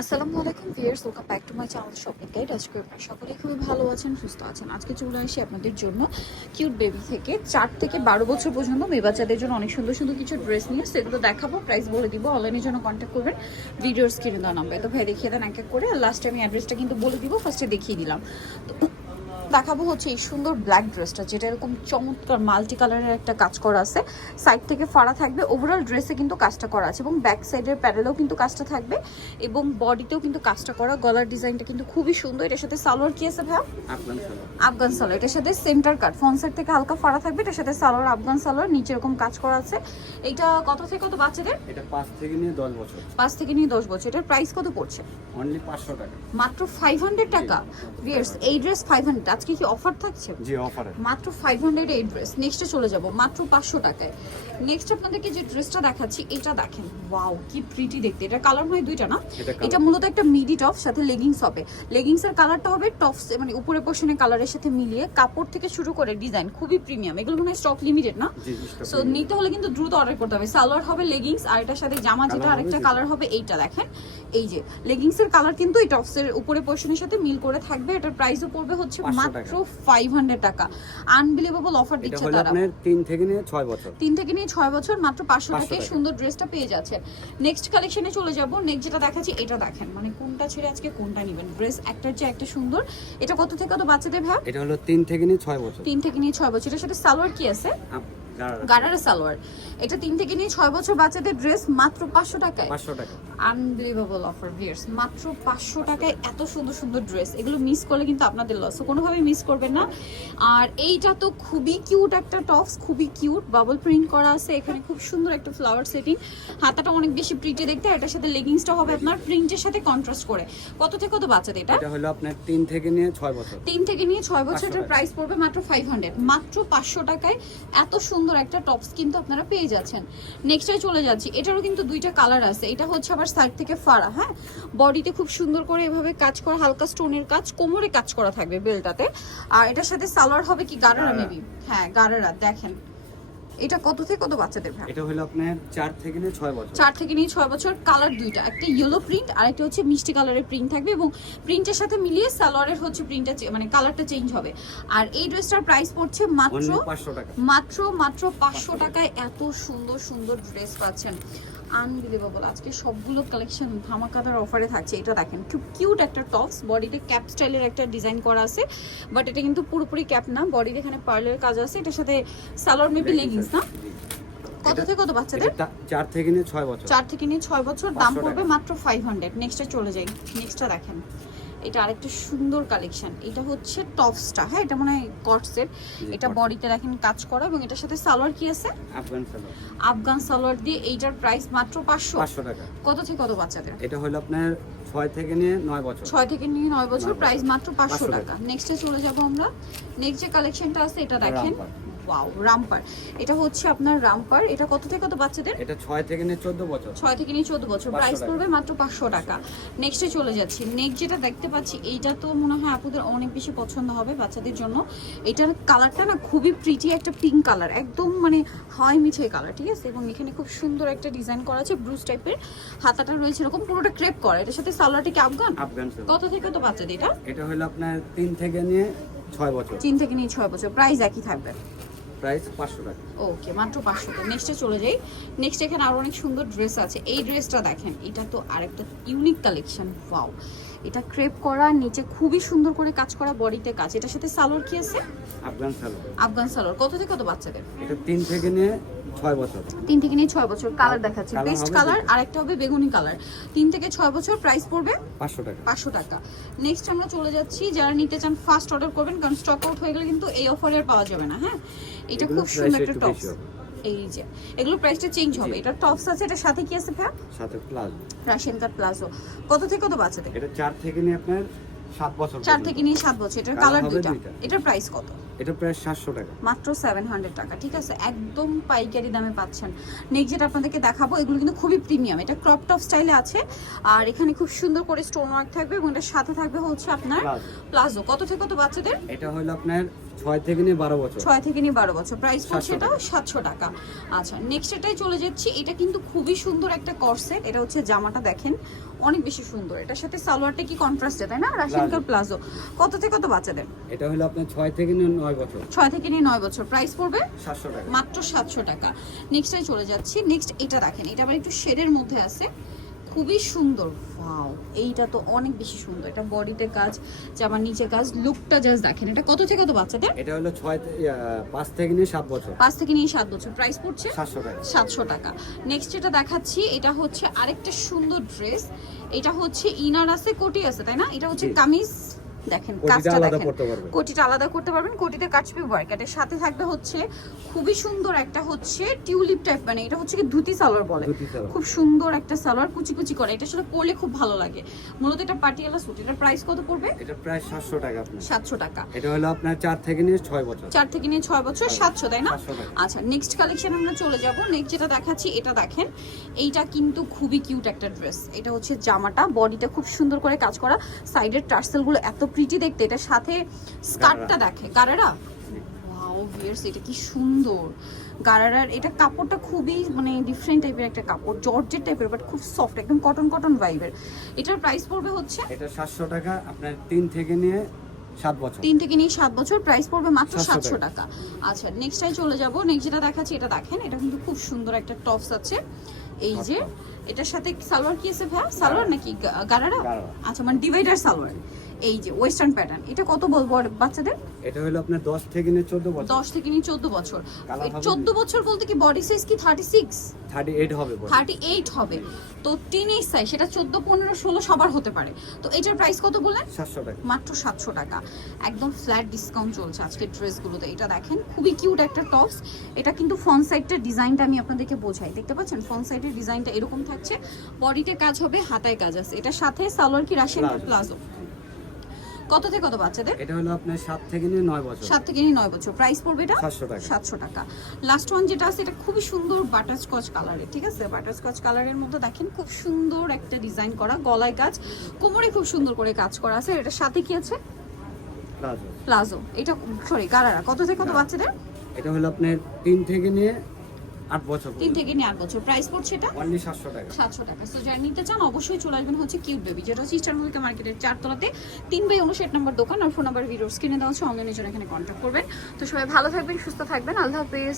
আসসালামু আলাইকুম viewers welcome back to my channel shopping guide. আজকে আপনারা সকলেই খুবই ভালো আছেন, সুস্থ আছেন। আজকে চলে আসি আপনাদের জন্য কিউট বেবি থেকে। চার থেকে বারো বছর পর্যন্ত মেয়ে বাচ্চাদের জন্য অনেক সুন্দর সুন্দর কিছু ড্রেস নিয়ে সেগুলো দেখাবো প্রাইস বলে দিব অনলাইনের জন্য কন্ট্যাক্ট করবেন। ভিডিওর স্ক্রিনে দেওয়া নাম্বার তো ভাই দেখিয়ে দেন এক এক করে। আর লাস্টে আমি অ্যাড্রেসটা কিন্তু বলে দিব ফার্স্টে দেখিয়ে দিলাম। তো দেখাবো হচ্ছে এই সুন্দর ব্ল্যাক ড্রেসটা যেটা এরকম চমৎকার মাল্টি কালারের একটা কাজ করা আছে। সাইড থেকে ফাড়া থাকবে। ওভারঅল ড্রেসে কিন্তু কাজটা করা আছে এবং ব্যাক সাইডের প্যাডেলেও কিন্তু কাজটা থাকবে এবং বডিতেও কিন্তু কাজটা করা। গলার ডিজাইনটা কিন্তু খুবই সুন্দর। এটার সাথে সালোয়ার কি আছে ভাই আফগান সালোয়ার। এটার সাথে সেন্টার কাট ফ্রন্ট সাইড থেকে হালকা ফাড়া থাকবে। এটার সাথে সালোয়ার আফগান সালোয়ার। নিচে এরকম কাজ করা আছে। এটা কত থেকে কত বাচ্চাদের? এটা পাঁচ থেকে নিয়ে দশ বছর। পাঁচ থেকে নিয়ে দশ বছর। এটার প্রাইস কত পড়ছে? অনলি পাঁচশো টাকা। মাত্র ফাইভ হান্ড্রেড টাকা। ভিয়ার্স এই ড্রেস ফাইভ হান্ড্রেড আজকে কি অফার থাকছে? জি অফারে মাত্র ফাইভ হান্ড্রেড এই ড্রেস নেক্সটে চলে যাব মাত্র পাঁচশো টাকায়। নেক্সট আপনাদেরকে যে ড্রেসটা দেখাচ্ছি এটা দেখেন। ওয়াও কি প্রিটি দেখতে। এটা কালার হয় দুইটা না? এটা মূলত একটা মিডি টপ সাথে লেগিংস হবে। লেগিংস এর কালারটা হবে টপস মানে উপরে পোর্শনের কালারের সাথে মিলিয়ে কাপড় থেকে শুরু করে ডিজাইন খুবই প্রিমিয়াম এগুলো মনে স্টক লিমিটেড না? সো নিতে হলে কিন্তু দ্রুত অর্ডার করতে হবে। সালোয়ার হবে লেগিংস আর এটার সাথে জামা যেটা আরেকটা কালার হবে এইটা দেখেন। এই যে লেগিংস এর কালার কিন্তু এই টপস এর উপরে পোর্শনের সাথে মিল করে থাকবে। এটার প্রাইসও পড়বে হচ্ছে 500 ফাইভ হান্ড্রেড টাকা। আনবিলিভেবল অফার দিচ্ছে তারা। আপনার 3 থেকে নিয়ে 6 বছর। 3 থেকে নিয়ে 6 বছর মাত্র পাঁচশো 500 টাকায় সুন্দর ড্রেসটা পেয়ে যাচ্ছেন। নেক্সট কালেকশনে চলে যাব। নেক্সট যেটা দেখাচ্ছি এটা দেখেন। মানে কোনটা ছেড়ে আজকে কোনটা নেবেন? ড্রেস একটার চেয়ে একটা সুন্দর। এটা কত থেকে কত বাচ্চাদের ভাব? এটা হলো তিন থেকে নিয়ে ছয় বছর। তিন থেকে নিয়ে ছয় বছর। এর সাথে সালোয়ার কি আছে? গারারা সালোয়ার। এটা তিন থেকে নিয়ে ছয় বছর বাচ্চাদের ড্রেস মাত্র পাঁচশো টাকায়। পাঁচশো টাকা। আনবিলিভেবল অফার ভিয়ার্স মাত্র পাঁচশো টাকায় এত সুন্দর সুন্দর ড্রেস এগুলো মিস করলে কিন্তু আপনাদের লস কোনোভাবেই মিস করবেন না। আর এইটা তো খুবই কিউট একটা টপস খুবই কিউট বাবল প্রিন্ট করা আছে। এখানে খুব সুন্দর একটা ফ্লাওয়ার সেটিং হাতাটা অনেক বেশি প্রিটে দেখতে। এটার সাথে লেগিংসটা হবে আপনার প্রিন্টের সাথে কন্ট্রাস্ট করে। কত থেকে কত বাচ্চাদের এটা? এটা হলো আপনার তিন থেকে নিয়ে ছয় বছর। তিন থেকে নিয়ে ছয় বছর এটার প্রাইস পড়বে মাত্র ফাইভ হান্ড্রেড মাত্র পাঁচশো টাকায় এত সুন্দর একটা টপস কিন্তু আপনারা পেয়ে যাচ্ছেন। নেক্সটে চলে যাচ্ছি। এটারও কিন্তু দুইটা কালার আছে। এটা হচ্ছে আবার সাইড থেকে ফাড়া হ্যাঁ? বডিতে খুব সুন্দর করে এভাবে কাজ করা হালকা স্টোনের কাজ কোমরে কাজ করা থাকবে বেলটাতে আর এটার সাথে সালোয়ার হবে কি গারারা। মেবি হ্যাঁ গারারা দেখেন। এটা কত থেকে কত বাচ্চাদের ভ্যান এটা হলো আপনার 4 থেকে নিয়ে 6 বছর। 4 থেকে নিয়ে 6 বছর কালার দুইটা একটা ইয়েলো প্রিন্ট আর একটা হচ্ছে মিষ্টি কালারের প্রিন্ট থাকবে এবং প্রিন্টের সাথে মিলিয়ে সালোয়ারের হচ্ছে প্রিন্টটা মানে কালারটা চেঞ্জ হবে। আর এই ড্রেসটার প্রাইস পড়ছে মাত্র অনলি পাঁচশো টাকা। মাত্র মাত্র পাঁচশো টাকায় এত সুন্দর সুন্দর ড্রেস পাচ্ছেন। আনবিলিভেবল আজকে সবগুলো কালেকশন ধামাকাদার অফারে থাকছে। এটা দেখেন খুব কিউট একটা টপস বডিতে ক্যাপ স্টাইলের একটা ডিজাইন করা আছে বাট এটা কিন্তু পুরোপুরি ক্যাপ না বডিতে এখানে পার্লের কাজ আছে এটার সাথে সালোয়ার মেবি লেগিংস না? কত থেকে কত বাচ্চাদের? এটা চার থেকে নিয়ে ছয় বছর। চার থেকে নিয়ে ছয় বছর দাম পড়বে মাত্র ফাইভ হান্ড্রেড নেক্সটে চলে যাই। নেক্সটটা দেখেন। এটা আরেকটা সুন্দর কালেকশন এটা হচ্ছে টপসটা হ্যাঁ? এটা মনে হয় কটসের এটা বডিতে দেখেন কাজ করা। এবং এটার সাথে সালোয়ার কি আছে? আফগান সালোয়ার। আফগান সালোয়ার দিয়ে এইটার প্রাইস মাত্র পাঁচশো। পাঁচশো টাকা। কত থেকে কত বাচ্চাদের? এটা হলো আপনার ছয় থেকে নিয়ে নয় বছর। ছয় থেকে নিয়ে নয় বছর প্রাইস মাত্র পাঁচশো 500 টাকা। নেক্সটে চলে যাব আমরা। নেক্সট যে কালেকশনটা আছে এটা দেখেন। ওয়াও রামপার এটা হচ্ছে আপনার রামপার এটা কত থেকে কত বাচ্চাদের? এটা ছয় থেকে নিয়ে চোদ্দ বছর। ছয় থেকে নিয়ে চোদ্দ বছর। প্রাইস পড়বে মাত্র পাঁচশো টাকা। নেক্সটে চলে যাচ্ছি। নেক্সট যেটা দেখতে পাচ্ছি এইটা তো মনে হয় আপুদের অনেক বেশি পছন্দ হবে বাচ্চাদের জন্য। এটার কালারটা না খুবই প্রিটি একটা পিঙ্ক কালার একদম মানে হয় মিঠে কালার ঠিক আছে? এবং এখানে খুব সুন্দর একটা ডিজাইন করা আছে ব্রুজ টাইপের হাতাটা রয়েছে এরকম পুরোটা ক্রেপ করা। এটার সাথে সালোয়ারটা কি আফগান? আফগান কত থেকে কত বাচ্চাদের এটা? এটা হলো আপনার তিন থেকে নিয়ে ছয় বছর। চীন থেকে নিয়ে ছয় বছর। প্রাইস একই থাকবে। প্রাইস পাঁচশো টাকা। ওকে, মাত্র পাঁচশো নেক্সটে চলে যাই। নেক্সট এখানে আরও অনেক সুন্দর ড্রেস আছে। এই ড্রেসটা দেখেন, এটা তো আরেকটা ইউনিক কালেকশন ওয়াও এটা ক্রেপ করা নিচে খুবই সুন্দর করে কাজ করা বডিতে কাজ। এটার সাথে সালোয়ার কি আছে? আফগান সালোয়ার। আফগান সালোয়ার। কত থেকে কত বাচ্চাদের? এটা তিন থেকে নিয়ে ছয় বছর। তিন থেকে নিয়ে ছয় বছর। কালার দেখাচ্ছে। বেস্ট কালার দুটো। আর একটা হবে বেগুনি কালার। তিন থেকে ছয় বছর প্রাইস পড়বে পাঁচশো টাকা। পাঁচশো টাকা। নেক্সট আমরা চলে যাচ্ছি। যারা নিতে চান ফার্স্ট অর্ডার করবেন কারণ স্টক আউট হয়ে গেলে কিন্তু এই অফারে আর পাওয়া যাবে না হ্যাঁ? এটা খুব সুন্দর একটা টপস। এই যে এগুলো প্রাইসটা চেঞ্জ হবে। এটা টপস আছে এটার সাথে কি আছে ভাই সাথে প্লাস রাশিয়ান কাট প্লাজো কত থেকে কত বাচ্চাদের? এটা চার থেকে নিয়ে আপনার সাত বছর চার থেকে নিয়ে সাত বছর। এটার কালার দুইটা। এটার প্রাইস কত? এটা প্রায় সাতশো টাকা। মাত্র সেভেন হান্ড্রেড টাকা। ঠিক আছে? একদম পাইকারি দামে পাচ্ছেন। নেক্সট যেটা আপনাদেরকে দেখাবো এগুলো কিন্তু খুবই প্রিমিয়াম এটা ক্রপ টপ স্টাইলে আছে। আর এখানে খুব সুন্দর করে স্টোন ওয়ার্ক থাকবে এবং এটার সাথে থাকবে হচ্ছে আপনার প্লাজো কত থেকে কত বাচ্চাদের? এটা হলো আপনার ছয় থেকে নিয়ে বারো বছর। ছয় থেকে নিয়ে বারো বছর। প্রাইস পড়ছে এটা সাতশো টাকা। আচ্ছা নেক্সট এটাই চলে যাচ্ছি। এটা কিন্তু খুবই সুন্দর একটা করসেট এটা হচ্ছে জামাটা দেখেন অনেক বেশি সুন্দর। এটার সাথে সালোয়ারটা কি কন্ট্রাস্টে তাই না? রাশিয়ান প্লাজো কত থেকে কত বাচ্চাদের? এটা হলো আপনার ছয় থেকে নিয়ে নয় বছর। ছয় থেকে নিয়ে নয় বছর। প্রাইস পড়বে? সাতশো টাকা। মাত্র সাতশো টাকা। নেক্সটে চলে যাচ্ছি। নেক্সট এটা দেখেন এটা আবার একটু শেডের মধ্যে আছে। খুবই সুন্দর। ভাও এইটা তো অনেক বেশি সুন্দর। এটা বডিতে কাজ জামার নিচে কাজ লুকটা জাস্ট দেখেন। এটা কত থেকে কত বাচ্চাদের? এটা হলো ছয় থে- আহ, পাঁচ থেকে নিয়ে সাত বছর। পাঁচ থেকে নিয়ে সাত বছর। প্রাইস পড়ছে সাতশো টাকা। সাতশো টাকা। নেক্সট যেটা দেখাচ্ছি এটা হচ্ছে আরেকটা সুন্দর ড্রেস এটা হচ্ছে ইনার আছে কোটি আছে তাই না? এটা হচ্ছে কামিজ দেখেন কোটিটা কাজটা দেখেন। কোটিটা আলাদা করতে পারবেন কোটিতে কাটবে ওয়ার্ক এটার সাথে থাকবে হচ্ছে খুবই সুন্দর একটা হচ্ছে টিউলিপ টাইপ মানে এটা হচ্ছে কি ধুতি সালোয়ার বলে। খুব সুন্দর একটা সালোয়ার কুচি কুচি করে। এটা আসলে পরলে খুব ভালো লাগে। মূলত এটা পাটিয়ালা স্যুট এটার প্রাইস কত পড়বে? এটা প্রায় সাতশো টাকা আপনার। সাতশো টাকা। এটা হলো আপনার চার থেকে নিয়ে ছয় বছর। চার থেকে নিয়ে ছয় বছর সাতশো তাই না? আচ্ছা নেক্সট কালেকশন আমরা চলে যাব। নেক্সট যেটা দেখাচ্ছি এটা দেখেন। এইটা কিন্তু খুবই কিউট একটা ড্রেস এটা হচ্ছে জামাটা। বডিটা খুব সুন্দর করে কাজ করা। সাইডের টার্সেলগুলো এত প্রিটি দেখতে এটার সাথে স্কার্টটা দেখে। গারারা? ওয়াও ভিয়ার্স এটা কি সুন্দর। গারারার এটা কাপড়টা খুবই মানে ডিফারেন্ট টাইপের একটা কাপড় জর্জের টাইপের বাট খুব সফট একদম কটন কটন ভাইবের এটার প্রাইস পড়বে হচ্ছে? এটা সাতশো টাকা আপনার তিন থেকে নিয়ে সাত বছর। তিন থেকে নিয়ে সাত বছর প্রাইস পড়বে মাত্র সাতশো টাকা। আচ্ছা নেক্সট টাই চলে যাব। নেক্সট যেটা দেখাচ্ছি এটা দেখেন এটা কিন্তু খুব সুন্দর একটা টপস আছে। এই যে এটার সাথে সালোয়ার কি আছে ভাইয়া? সালোয়ার নাকি গারারা। আচ্ছা মানে ডিভাইডার সালোয়ার। এই যে ওয়েস্টার্ন প্যাটার্ন এটা কত বলব বাচ্চাদের? এটা হলো আপনার দশ থেকে নিয়ে চোদ্দ বছর। দশ থেকে নিয়ে চোদ্দ বছর। কালার হবে? চোদ্দ বছর বলতে কি বডি সাইজ কি থার্টি সিক্স থার্টি এইট হবে বডি। থার্টি এইট হবে। তো টিনেজ সাইজ সেটা চোদ্দ পনেরো ষোলো সবার হতে পারে। তো এটার প্রাইস কত বললেন? সাতশো টাকা। মাত্র সাতশো টাকা। একদম ফ্ল্যাট ডিসকাউন্ট চলছে আজকের ড্রেসগুলোতে। এটা দেখেন খুবই কিউট একটা টপস এটা কিন্তু ফ্রন্ট সাইডটার ডিজাইনটা আমি আপনাদেরকে বোঝাই। দেখতে পাচ্ছেন? ফ্রন্ট সাইডের ডিজাইনটা এরকম থাকছে। বডিতে কাজ হবে হাতায় কাজ আছে। এটার সাথে সালোয়ার কি রাশিয়ান প্লাজো কত থেকে কত বাচ্চাদের? এটা হলো আপনার সাত থেকে নিয়ে নয় বছর। সাত থেকে নিয়ে নয় বছর। প্রাইস পড়বে এটা? 700 টাকা। সাতশো টাকা। লাস্ট ওয়ান যেটা আছে এটা খুবই সুন্দর বাটার স্কচ কালারের ঠিক আছে? বাটার স্কচ কালারের মধ্যে দেখেন খুব সুন্দর একটা ডিজাইন করা গলায় কাজ কোমরে খুব সুন্দর করে কাজ করা আছে। এটার সাথে কি আছে? প্লাজো প্লাজো এটা সরি গারারা। কত থেকে কত বাচ্চাদের? এটা হলো আপনার তিন থেকে নিয়ে আট বছর তিন থেকে নিয়ে আট বছর। প্রাইস পড়ছে এটা? অনলি সাতশো টাকা। সাতশো টাকা। সো যারা নিতে চান অবশ্যই চলে আসবেন হচ্ছে কিউট বেবি যেটা হচ্ছে ইস্টার মল্লিকা মার্কেটের চারতলাতে। তিন বাই উনষাট নম্বর দোকান আর ফোন নাম্বার ভিডিও স্ক্রিনে দেওয়া হচ্ছে অনলাইনের জন্য এখানে কন্ট্যাক্ট করবেন। তো সবাই ভালো থাকবেন সুস্থ থাকবেন। আল্লাহ হাফেজ।